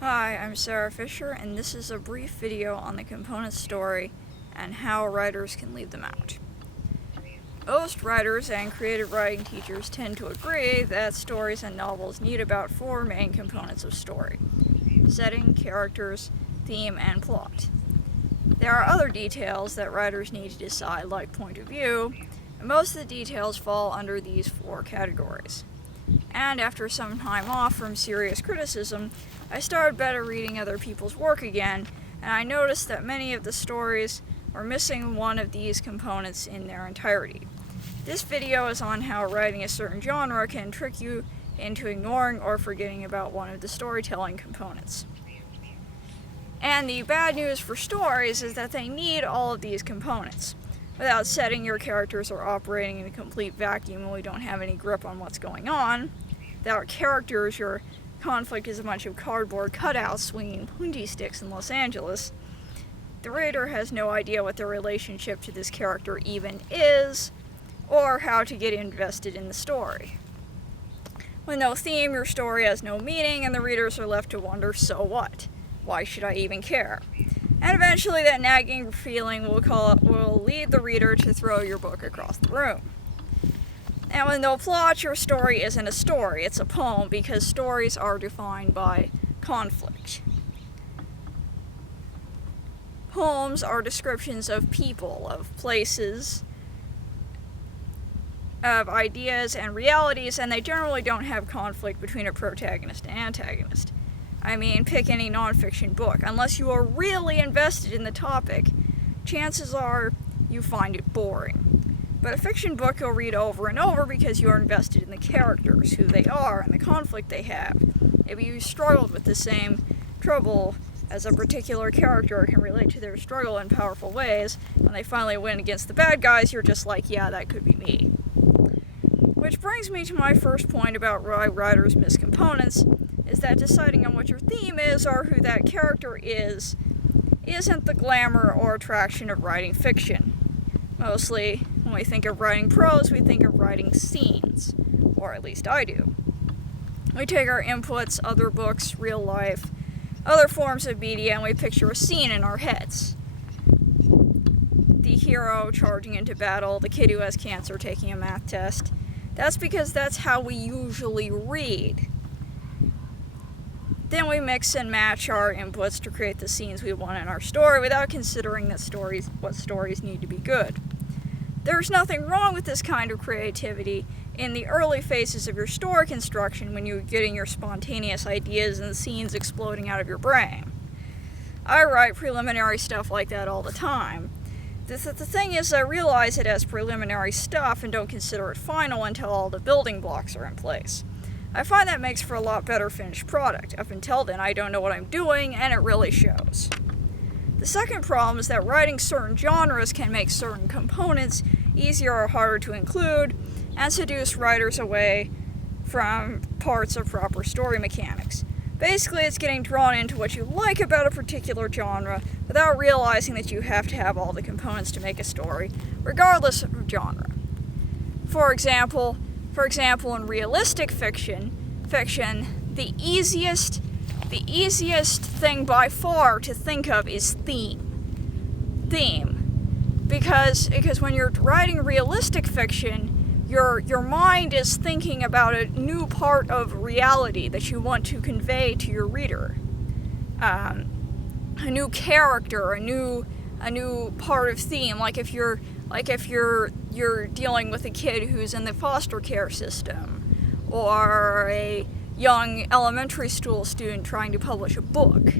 Hi, I'm Sarah Fisher, and this is a brief video on the component story and how writers can leave them out. Most writers and creative writing teachers tend to agree that stories and novels need about 4 main components of story: setting, characters, theme, and plot. There are other details that writers need to decide, like point of view, and most of the details fall under these 4 categories. And after some time off from serious criticism, I started better reading other people's work again, and I noticed that many of the stories are missing one of these components in their entirety. This video is on how writing a certain genre can trick you into ignoring or forgetting about one of the storytelling components. And the bad news for stories is that they need all of these components. Without setting, your characters are operating in a complete vacuum and we don't have any grip on what's going on. Without characters, your conflict is a bunch of cardboard cutouts swinging punji sticks in Los Angeles. The reader has no idea what their relationship to this character even is, or how to get invested in the story. With no theme, your story has no meaning, and the readers are left to wonder, so what? Why should I even care? And eventually that nagging feeling will lead the reader to throw your book across the room. And with no plot, your story isn't a story, it's a poem, because stories are defined by conflict. Poems are descriptions of people, of places, of ideas and realities, and they generally don't have conflict between a protagonist and antagonist. I mean, pick any nonfiction book. Unless you are really invested in the topic, chances are you find it boring. But a fiction book you'll read over and over because you're invested in the characters, who they are, and the conflict they have. Maybe you struggled with the same trouble as a particular character, can relate to their struggle in powerful ways. When they finally win against the bad guys, you're just like, yeah, that could be me. Which brings me to my first point about why writers miss components, is that deciding on what your theme is or who that character is isn't the glamour or attraction of writing fiction. Mostly, when we think of writing prose, we think of writing scenes, or at least I do. We take our inputs, other books, real life, other forms of media, and we picture a scene in our heads. The hero charging into battle, the kid who has cancer taking a math test. That's because that's how we usually read. Then we mix and match our inputs to create the scenes we want in our story without considering that what stories need to be good. There's nothing wrong with this kind of creativity in the early phases of your story construction when you're getting your spontaneous ideas and scenes exploding out of your brain. I write preliminary stuff like that all the time. The thing is, I realize it as preliminary stuff and don't consider it final until all the building blocks are in place. I find that makes for a lot better finished product. Up until then, I don't know what I'm doing, and it really shows. The second problem is that writing certain genres can make certain components easier or harder to include, and seduce writers away from parts of proper story mechanics. Basically, it's getting drawn into what you like about a particular genre without realizing that you have to have all the components to make a story, regardless of genre. For example, in realistic fiction, the easiest thing by far to think of is theme. Because when you're writing realistic fiction, your mind is thinking about a new part of reality that you want to convey to your reader. A new character, a new part of theme. Like if you're dealing with a kid who's in the foster care system, or a young elementary school student trying to publish a book.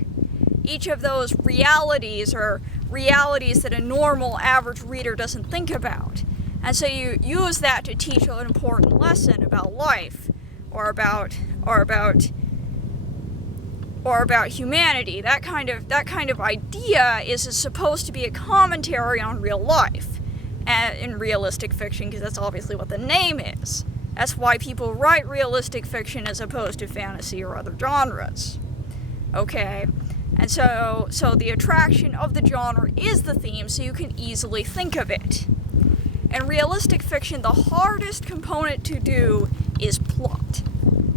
Each of those realities are realities that a normal average reader doesn't think about. And so you use that to teach an important lesson about life, or about humanity. That kind of idea is supposed to be a commentary on real life in realistic fiction, because that's obviously what the name is. That's why people write realistic fiction as opposed to fantasy or other genres. Okay? And so the attraction of the genre is the theme, so you can easily think of it. In realistic fiction, the hardest component to do is plot.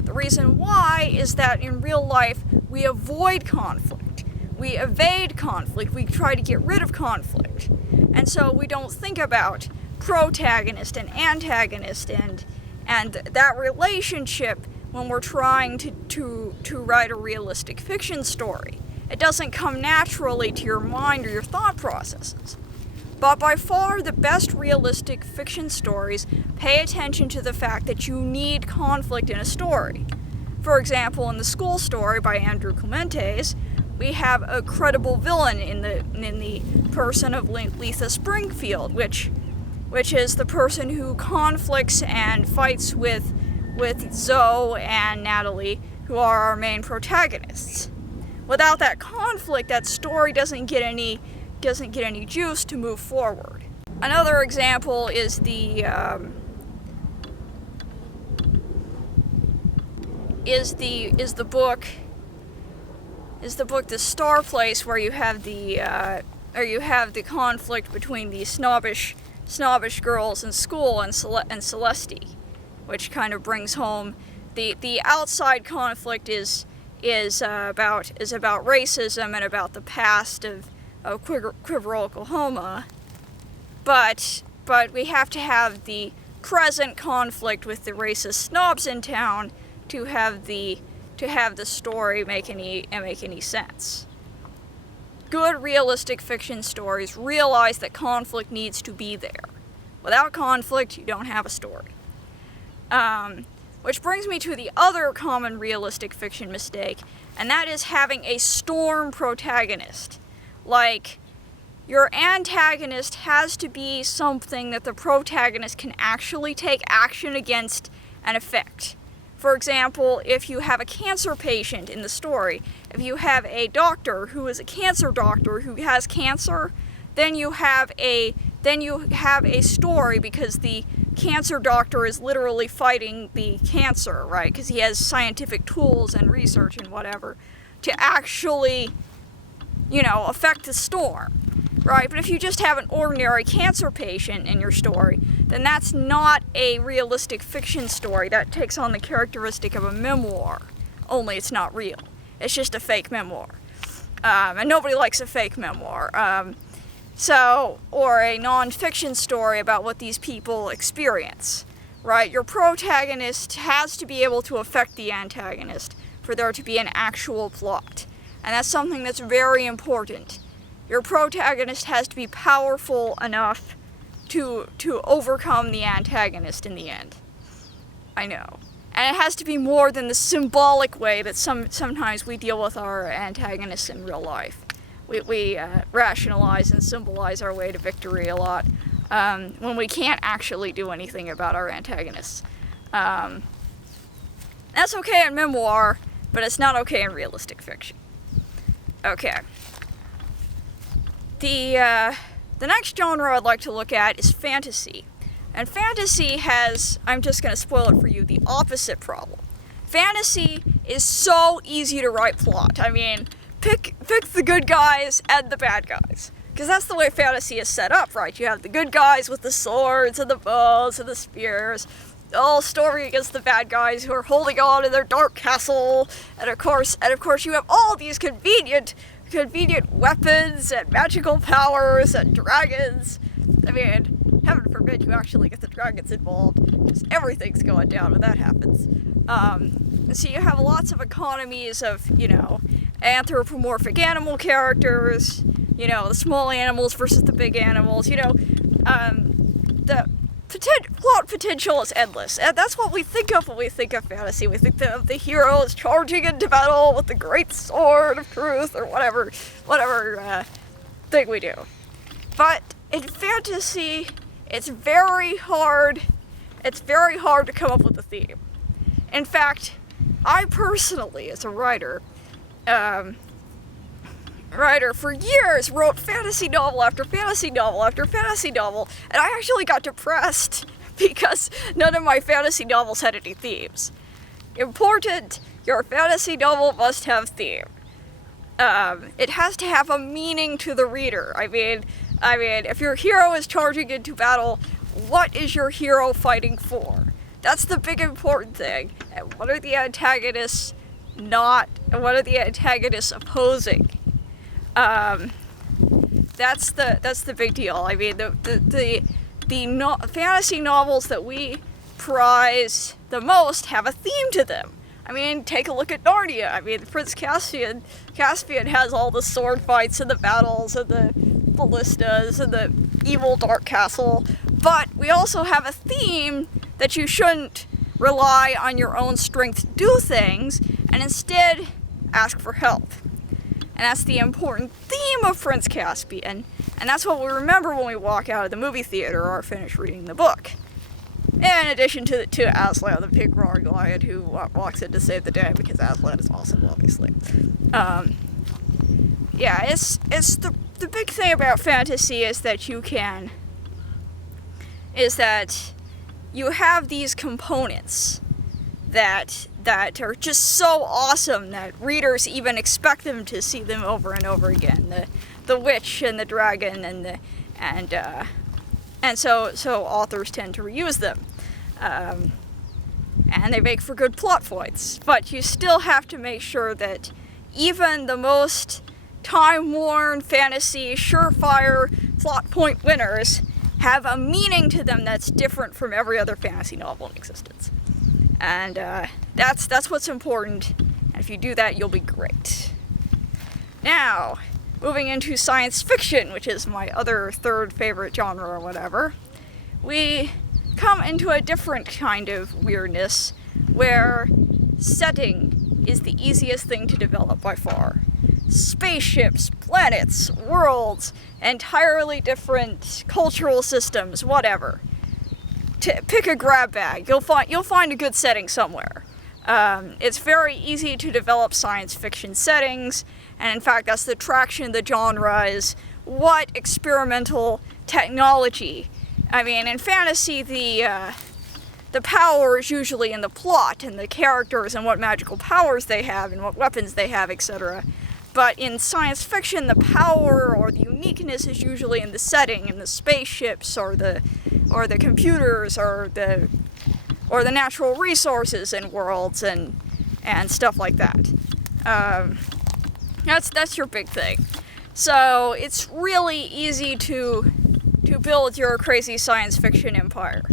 The The reason why is that in real life, we avoid conflict. We evade conflict. We try to get rid of conflict. And so we don't think about protagonist and antagonist and that relationship when we're trying to write a realistic fiction story. It doesn't come naturally to your mind or your thought processes. But by far the best realistic fiction stories pay attention to the fact that you need conflict in a story. For example, in The School Story by Andrew Clementes, we have a credible villain in the person of Letha Springfield, which is the person who conflicts and fights with Zoe and Natalie, who are our main protagonists. Without that conflict, that story doesn't get any juice to move forward. Another example is the book The Star Place, where you have the conflict between the snobbish girls in school and Celeste, which kind of brings home the outside conflict is about racism and about the past of Quiver, Oklahoma, but we have to have the present conflict with the racist snobs in town to have the story make any sense. Good realistic fiction stories realize that conflict needs to be there. Without conflict, you don't have a story. Which brings me to the other common realistic fiction mistake, and that is having a storm protagonist. Like, your antagonist has to be something that the protagonist can actually take action against and affect. For example, if you have a cancer patient in the story, if you have a doctor who is a cancer doctor who has cancer, then you have a story because the cancer doctor is literally fighting the cancer, right? Because he has scientific tools and research and whatever to actually, affect the storm, right? But if you just have an ordinary cancer patient in your story, then that's not a realistic fiction story. That takes on the characteristic of a memoir, only it's not real. It's just a fake memoir. And nobody likes a fake memoir. Or a non-fiction story about what these people experience, right? Your protagonist has to be able to affect the antagonist for there to be an actual plot. And that's something that's very important. Your protagonist has to be powerful enough to overcome the antagonist in the end. I know. And it has to be more than the symbolic way that sometimes we deal with our antagonists in real life. We rationalize and symbolize our way to victory a lot when we can't actually do anything about our antagonists. That's okay in memoir, but it's not okay in realistic fiction. Okay. The next genre I'd like to look at is fantasy. And fantasy has, I'm just going to spoil it for you, the opposite problem. Fantasy is so easy to write plot. I mean, pick the good guys and the bad guys. Because that's the way fantasy is set up, right? You have the good guys with the swords and the bows and the spears, all storming against the bad guys who are holding on to their dark castle. And of course you have all these convenient weapons and magical powers and dragons. I mean, heaven forbid you actually get the dragons involved, because everything's going down when that happens. And so you have lots of economies of, anthropomorphic animal characters, the small animals versus the big animals, the plot potential is endless, and that's what we think of when we think of fantasy. We think of the hero is charging into battle with the great sword of truth, or whatever thing we do. But in fantasy, it's very hard to come up with a theme. In fact, I personally, as a writer for years, wrote fantasy novel after fantasy novel after fantasy novel, and I actually got depressed because none of my fantasy novels had any themes. Important, your fantasy novel must have theme. It has to have a meaning to the reader. I mean, if your hero is charging into battle, what is your hero fighting for? That's the big important thing. And what are the antagonists not? And what are the antagonists opposing? That's the big deal. I mean, the fantasy novels that we prize the most have a theme to them. I mean, take a look at Narnia. I mean, Prince Caspian has all the sword fights and the battles and the ballistas and the evil dark castle. But we also have a theme that you shouldn't rely on your own strength to do things, and instead ask for help. And that's the important theme of Prince Caspian, and that's what we remember when we walk out of the movie theater or finish reading the book. In addition to Aslan, the big roaring lion who walks in to save the day, because Aslan is awesome, obviously. Yeah, it's the big thing about fantasy is that you have these components that are just so awesome that readers even expect them to see them over and over again. The witch and the dragon and so authors tend to reuse them. And they make for good plot points. But you still have to make sure that even the most time-worn fantasy, surefire plot point winners have a meaning to them that's different from every other fantasy novel in existence. And that's what's important. And if you do that, you'll be great. Now, moving into science fiction, which is my other third favorite genre or whatever, we come into a different kind of weirdness where setting is the easiest thing to develop by far. Spaceships, planets, worlds, entirely different cultural systems, whatever. Pick a grab bag. You'll find a good setting somewhere. It's very easy to develop science fiction settings, and in fact, that's the attraction of the genre is what experimental technology. I mean, in fantasy, the power is usually in the plot and the characters and what magical powers they have and what weapons they have, etc. But in science fiction, the power or the uniqueness is usually in the setting, in the spaceships or the computers or the natural resources in worlds and stuff like that. That's your big thing. So it's really easy to build your crazy science fiction empire.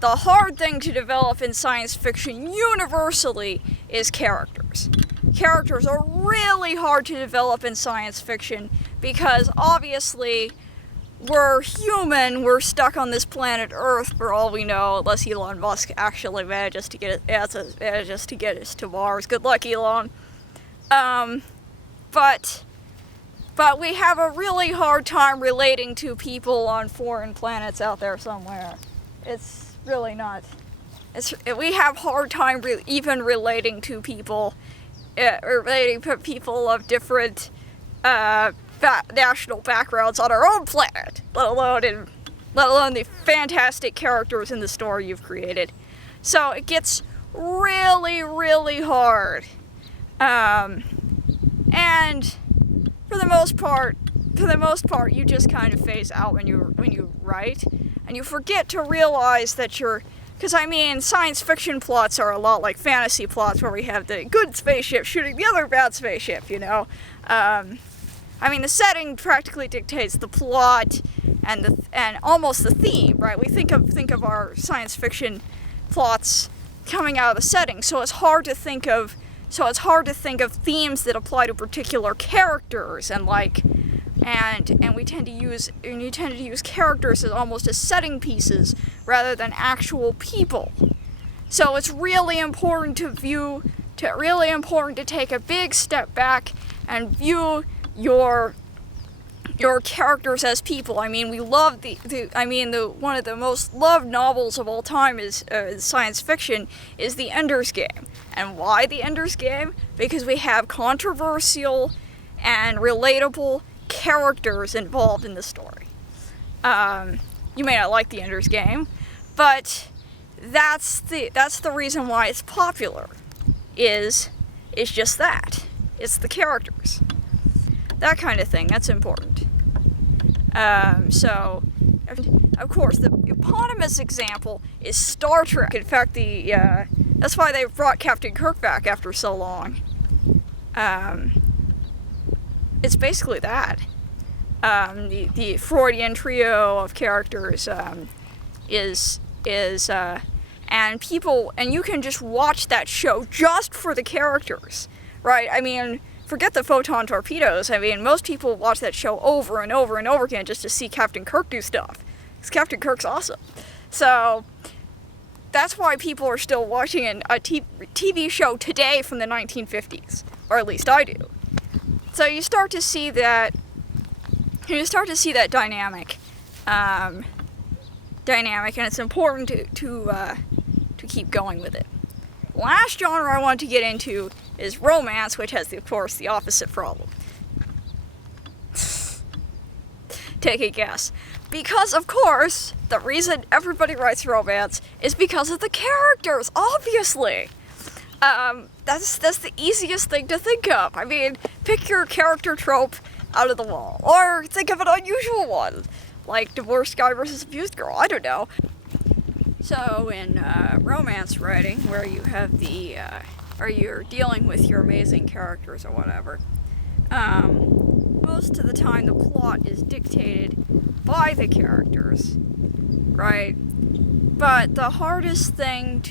The hard thing to develop in science fiction universally is characters. Characters are really hard to develop in science fiction because obviously we're human, we're stuck on this planet Earth for all we know, unless Elon Musk actually manages to get us to Mars. Good luck, Elon. But we have a really hard time relating to people on foreign planets out there somewhere. It's really not. We have hard time even relating to people, of different national backgrounds on our own planet, let alone the fantastic characters in the story you've created. So it gets really, really hard. And for the most part, you just kind of phase out when you write, and you forget to realize that because I mean, science fiction plots are a lot like fantasy plots, where we have the good spaceship shooting the other bad spaceship. You know, I mean, the setting practically dictates the plot and almost the theme, right? We think of our science fiction plots coming out of the setting, so it's hard to think of themes that apply to particular characters and you tend to use characters as almost as setting pieces rather than actual people. So it's really important to take a big step back and view your characters as people. I mean, we love one of the most loved novels of all time is science fiction is The Ender's Game. And why The Ender's Game? Because we have controversial and relatable characters involved in the story. You may not like The Ender's Game, but that's the reason why it's popular. Is just that. It's the characters. That kind of thing. That's important. Of course, the eponymous example is Star Trek. In fact, that's why they brought Captain Kirk back after so long. It's basically that. The Freudian trio of characters is and you can just watch that show just for the characters, right? I mean, forget the photon torpedoes. I mean, most people watch that show over and over and over again just to see Captain Kirk do stuff. Because Captain Kirk's awesome. So, that's why people are still watching a TV show today from the 1950s. Or at least I do. So you start to see that dynamic. And it's important to keep going with it. Last genre I want to get into is romance, which has, of course, the opposite problem. Take a guess. Because, of course, the reason everybody writes romance is because of the characters, obviously. That's the easiest thing to think of. I mean, pick your character trope out of the wall. Or think of an unusual one, like divorced guy versus abused girl, I don't know. So, in romance writing, where you have or you're dealing with your amazing characters or whatever, most of the time the plot is dictated by the characters, right? But the hardest thing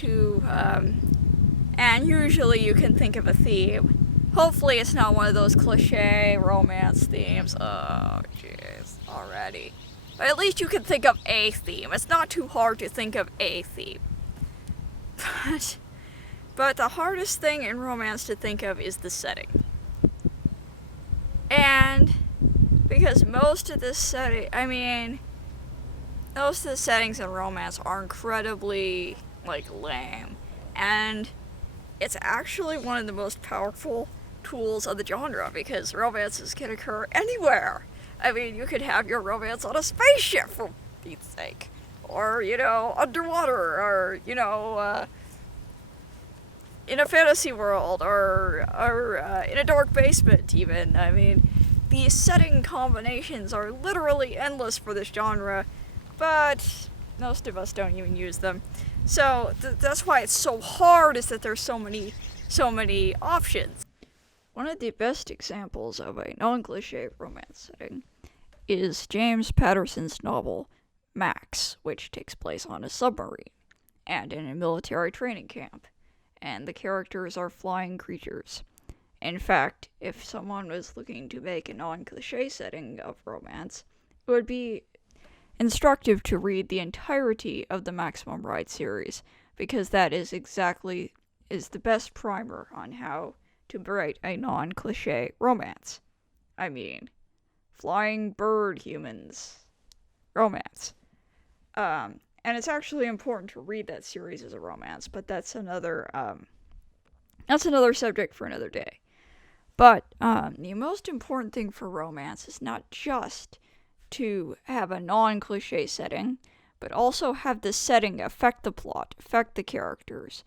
and usually you can think of a theme. Hopefully it's not one of those cliche romance themes. Oh, jeez, already. But at least you can think of a theme. It's not too hard to think of a theme. But the hardest thing in romance to think of is the setting. And because most of the settings in romance are incredibly, lame. And it's actually one of the most powerful tools of the genre, because romances can occur anywhere. I mean, you could have your romance on a spaceship, for Pete's sake. Or, underwater, or, in a fantasy world, or in a dark basement, even. I mean, the setting combinations are literally endless for this genre, but most of us don't even use them. So that's why it's so hard, is that there's so many options. One of the best examples of a non-cliché romance setting is James Patterson's novel Max, which takes place on a submarine and in a military training camp, and the characters are flying creatures. In fact, if someone was looking to make a non-cliché setting of romance, it would be instructive to read the entirety of the Maximum Ride series, because that is the best primer on how to write a non-cliché romance. I mean, flying bird humans romance. And it's actually important to read that series as a romance, but that's another subject for another day. But the most important thing for romance is not just to have a non-cliché setting, but also have the setting affect the plot, affect the characters,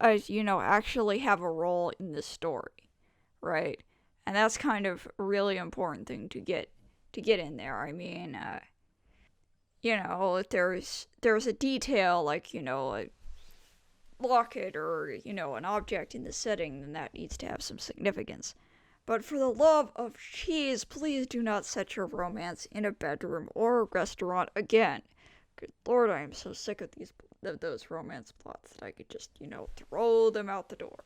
actually have a role in the story, right? And that's kind of a really important thing to get in there. I mean, if there's a detail, like, a locket or, an object in the setting, then that needs to have some significance. But for the love of cheese, please do not set your romance in a bedroom or a restaurant again. Good Lord, I am so sick of those romance plots that I could just, throw them out the door.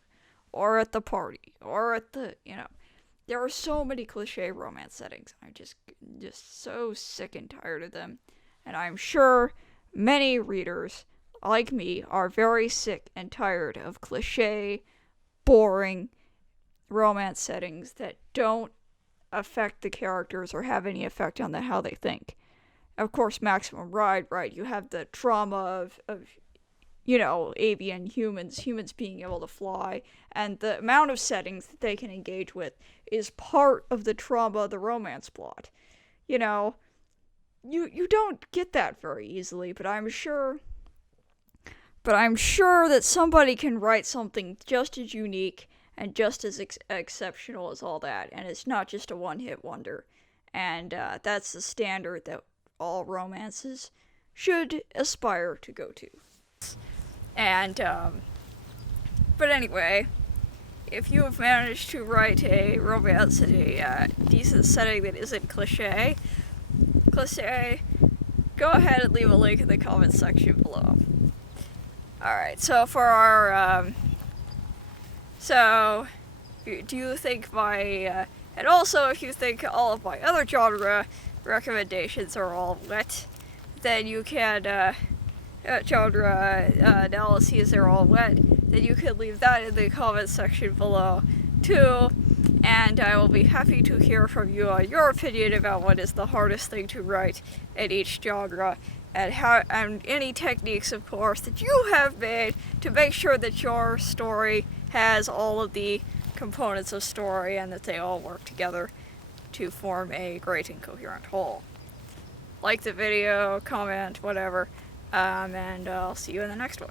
Or at the party. Or at the, There are so many cliche romance settings. I'm just so sick and tired of them. And I'm sure many readers, like me, are very sick and tired of cliche, boring romance settings that don't affect the characters or have any effect on how they think. Of course, Maximum Ride, right? You have the trauma of avian humans being able to fly, and the amount of settings that they can engage with is part of the trauma of the romance plot. You don't get that very easily, but I'm sure that somebody can write something just as unique and just as exceptional as all that, and it's not just a one-hit wonder. And that's the standard that all romances should aspire to go to. And, but anyway, if you have managed to write a romance in a decent setting that isn't cliche, go ahead and leave a link in the comments section below. Alright, so for our, do you think my, and also if you think all of my other genre recommendations are all wet, then you can, genre analyses are all wet, then you can leave that in the comments section below too, and I will be happy to hear from you on your opinion about what is the hardest thing to write in each genre, and any techniques, of course, that you have made to make sure that your story has all of the components of story and that they all work together to form a great and coherent whole. Like the video, comment, whatever, and I'll see you in the next one.